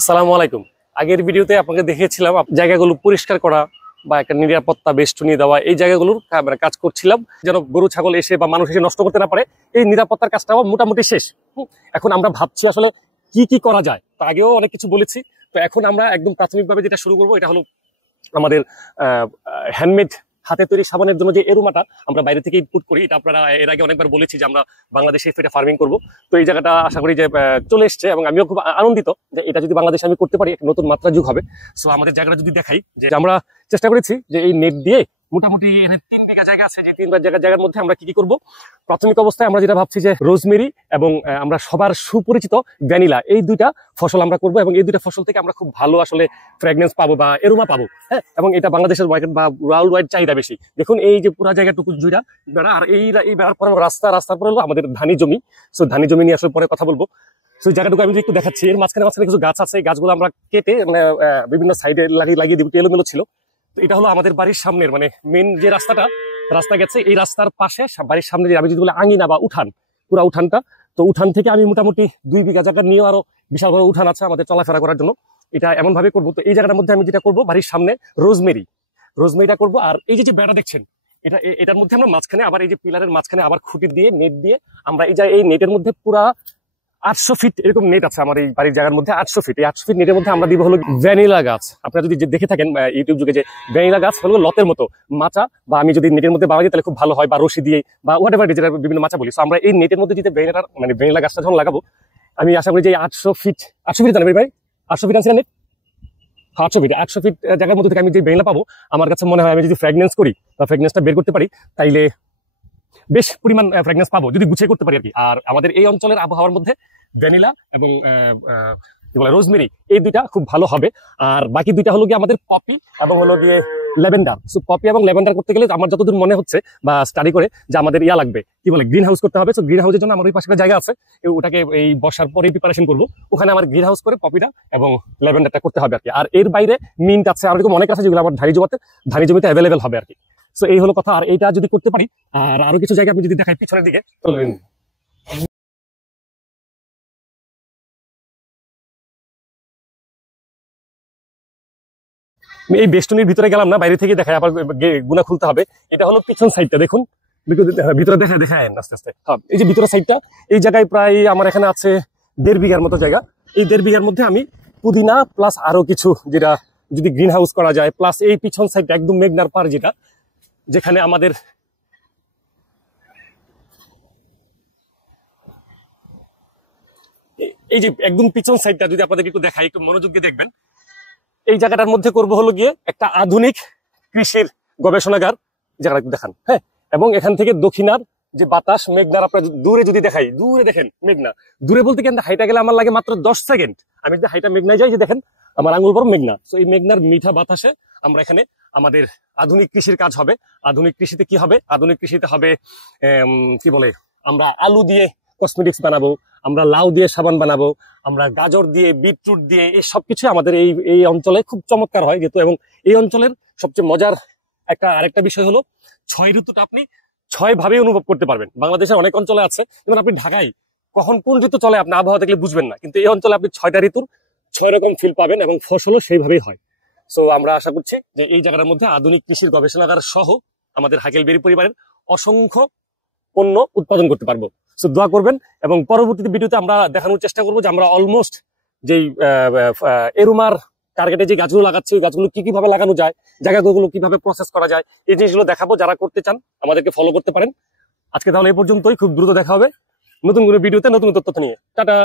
আসসালামু আলাইকুম। আগের ভিডিওতে আপনাকে দেখিয়েছিলাম জায়গাগুলো পরিষ্কার করা বা একটা নিরাপত্তা বেষ্টনী দেওয়া, এই জায়গাগুলোর কাজ করছিলাম যেন গরু ছাগল এসে বা মানুষ এসে নষ্ট করতে না পারে। এই নিরাপত্তার কাজটাও মোটামুটি শেষ। এখন আমরা ভাবছি আসলে কি কি করা যায়। তো আগেও অনেক কিছু বলেছি, তো এখন আমরা একদম প্রাথমিকভাবে যেটা শুরু করবো এটা হলো আমাদের হ্যান্ডমেড হাতে তৈরি সাবানের জন্য যে এরুমাটা আমরা বাইরে থেকে ইনপুট করি। এটা আপনারা এর আগে অনেকবার বলেছি যে আমরা বাংলাদেশে এটা ফার্মিং করব। তো এই জায়গাটা আশা করি যে চলে এসছে এবং আমিও খুব আনন্দিত যে এটা যদি বাংলাদেশে আমি করতে পারি একটা নতুন মাত্রা যুগ হবে। সো আমাদের জায়গাটা যদি দেখাই, যে আমরা চেষ্টা করেছি যে এই নেট দিয়ে মোটামুটি 3 বিঘা জায়গা আছে, যে 3 বিঘা জায়গার মধ্যে আমরা কি করব। প্রাথমিক অবস্থায় আমরা যেটা ভাবছি যে রোজমেরি এবং আমরা সবার সুপরিচিত ভ্যানিলা, এই দুইটা ফসল আমরা করব এবং এই দুইটা ফসল থেকে আমরা খুব ভালো আসলে ফ্র্যাগনেন্স পাবো বা এরোমা পাবো। হ্যাঁ, এবং এটা বাংলাদেশের মার্কেট বা ওয়ার্ল্ড ওয়াইড চাহিদা বেশি। দেখুন এই যে পুরো জায়গাটুকু জুড়া বেড়া, আর এই বেড়ার পরে রাস্তার পরে হলো আমাদের ধানি জমি। সো ধানি জমি নিয়ে আসলে পরে কথা বলবো। সেই জায়গাটুকু আমি একটু দেখাচ্ছি। এর মাঝখানে কিছু গাছ আছে, এই গাছগুলো আমরা কেটে মানে বিভিন্ন সাইডে লাগিয়ে দিব, এলোমেলো ছিল। তো এটা হলো আমাদের বাড়ির সামনের মানে মেন যে রাস্তা গেছে, এই রাস্তার পাশে বাড়ির সামনে যে আমি যদি বলি আঙিনা বা উঠান, পুরা উঠানটা। তো উঠান থেকে আমি মোটামুটি 2 বিঘা জায়গা নিয়েও আরো বিশাল বড় উঠান আছে আমাদের চলাফেরা করার জন্য। এটা এমন ভাবে করবো। তো এই জায়গাটার মধ্যে আমি যেটা করবো, বাড়ির সামনে রোজমেরিটা করবো। আর এই যে বেড়া দেখছেন, এটার মধ্যে আমরা মাঝখানে আবার এই যে পিলারের মাঝখানে আবার খুঁটি দিয়ে নেট দিয়ে আমরা এই নেটের মধ্যে পুরা 800 ফিট এরকম নেট আছে আমার এই বাড়ির জায়গার মধ্যে। 800 ফিট, এই 800 ফিট নেটের মধ্যে আমরা দিব হলো ভ্যানিলা গাছ। আপনারা যদি দেখে থাকেন ইউটিউব যুগে, যে ভ্যানিলা গাছ হলো লতের মতো মাচা, বা আমি যদি নেটের মধ্যে বানাই তাহলে খুব ভালো হয়, বা রশি দিয়ে বা হোয়াট এভার যেটা বিভিন্ন মাচা বলি। আমরা এই নেটের মধ্যে যদি ভ্যানিলা গাছটা যখন লাগাবো, আমি আশা করি যে 800 ফিট জানাবেন ভাই, 800 ফিট আছে নেট, 800 ফিট জায়গার মধ্যে থেকে আমি যে ভ্যানিলা পাবো, আমার কাছে মনে হয় আমি যদি ফ্র্যাগনেন্স করি বা ফ্র্যাগনেন্সটা বের করতে পারি, তাইলে বেশ পরিমাণ ফ্র্যাগনেন্স পাবো যদি গুছিয়ে করতে পারি আর কি। আর আমাদের এই অঞ্চলের আবহাওয়ার মধ্যে ভ্যানিলা এবং কি বলে রোজমেরি, এই দুইটা খুব ভালো হবে। আর বাকি দুইটা হলো গিয়ে আমাদের পপি এবং হলো গিয়ে ল্যাভেন্ডার। সো পপি এবং ল্যাভেন্ডার করতে গেলে আমার যতদূর মনে হচ্ছে বা স্টাডি করে, যে আমাদের লাগবে কি বলে গ্রিন হাউস করতে হবে। সো গ্রিন হাউসের জন্য আমার ওই পাশে জায়গা আছে, ওটাকে এই বর্ষার পরে প্রিপারেশন করবো। ওখানে আমার গ্রিন হাউস করে পপিটা এবং ল্যাভেন্ডারটা করতে হবে আর কি। আর এর বাইরে মিন্ট আছে, আর এরকম অনেক আছে যেগুলো আমার ধানি জমিতে অ্যাভেলেবেল হবে আর কি। সো এই হলো কথা। আর এইটা যদি করতে পারি, আর আরো কিছু জায়গা আপনি যদি দেখাই পিছনের দিকে, এই বেষ্টনীর ভিতরে গেলাম না, বাইরে থেকে দেখায়, আবার গুনা খুলতে হবে। এটা হলো পিছন সাইডটা, দেখুন ভিতরে দেখায় আস্তে আস্তে। এই যে ভিতরের সাইডটা, এই জায়গায় প্রায় আমার এখানে আছে 1.5 বিঘার মতো জায়গা। এই 1.5 বিঘার মধ্যে আমি পুদিনা প্লাস আরো কিছু যেটা যদি গ্রিন হাউস করা যায়, প্লাস এই পিছন সাইডটা একদম মেঘনার পার, যেখানে আমাদের এই যে একদম পিছন সাইডটা যদি আপনাদের একটু দেখাই, একটু মনোযোগ দিয়ে দেখবেন। এই জায়গাটার মধ্যে করবো হলো গিয়ে একটা আধুনিক কৃষির গবেষণাগার, জায়গাটা দেখান। হ্যাঁ, এবং এখান থেকে দক্ষিণার যে বাতাস, মেঘনার আপনার দূরে যদি দেখাই, দূরে দেখেন মেঘনা, দূরে বলতে কিন্তু হাইটা গেলে আমার লাগে মাত্র 10 সেকেন্ড। আমি যদি হাইটা মেঘনায় যাই, যে দেখেন আমার আঙুল বড় মেঘনা। তো এই মেঘনার মিঠা বাতাসে আমরা এখানে আমাদের আধুনিক কৃষির কাজ হবে। আধুনিক কৃষিতে কি হবে? আধুনিক কৃষিতে হবে কি বলে, আমরা আলু দিয়ে কসমেটিক্স বানাবো, আমরা লাউ দিয়ে সাবান বানাবো, আমরা গাজর দিয়ে, বিটরুট দিয়ে, এই সবকিছু আমাদের এই অঞ্চলে খুব চমৎকার হয় যেহেতু। এবং এই অঞ্চলের সবচেয়ে মজার আরেকটা বিষয় হলো 6 ঋতুটা আপনি 6 ভাবে অনুভব করতে পারবেন। বাংলাদেশের অনেক অঞ্চলে আছে, যেমন আপনি ঢাকায় কখন কোন ঋতু চলে আপনি আবহাওয়া দেখলে বুঝবেন না, কিন্তু এই অঞ্চলে আপনি 6টা ঋতুর 6 রকম ফিল পাবেন এবং ফসলও সেইভাবেই হয়। সো আমরা আশা করছি যে এই জায়গাটার মধ্যে আধুনিক কৃষির গবেষণাগার সহ আমাদের হাকেলবেরি পরিবারের অসংখ্য পণ্য উৎপাদন করতে পারবো। সো দোয়া করবেন, এবং পরবর্তী ভিডিওতে আমরা দেখানোর চেষ্টা করবো যে আমরা অলমোস্ট যেই এরুমার টার্গেটে যে গাছগুলো লাগাচ্ছি, ওই গাছগুলো কিভাবে লাগানো যায়, জায়গাগুলো কিভাবে প্রসেস করা যায়, এই জিনিসগুলো দেখাবো। যারা করতে চান আমাদেরকে ফলো করতে পারেন। আজকে তাহলে এই পর্যন্তই, খুব দ্রুত দেখা হবে নতুন কোনো ভিডিওতে নতুন তথ্য নিয়ে। টাটা।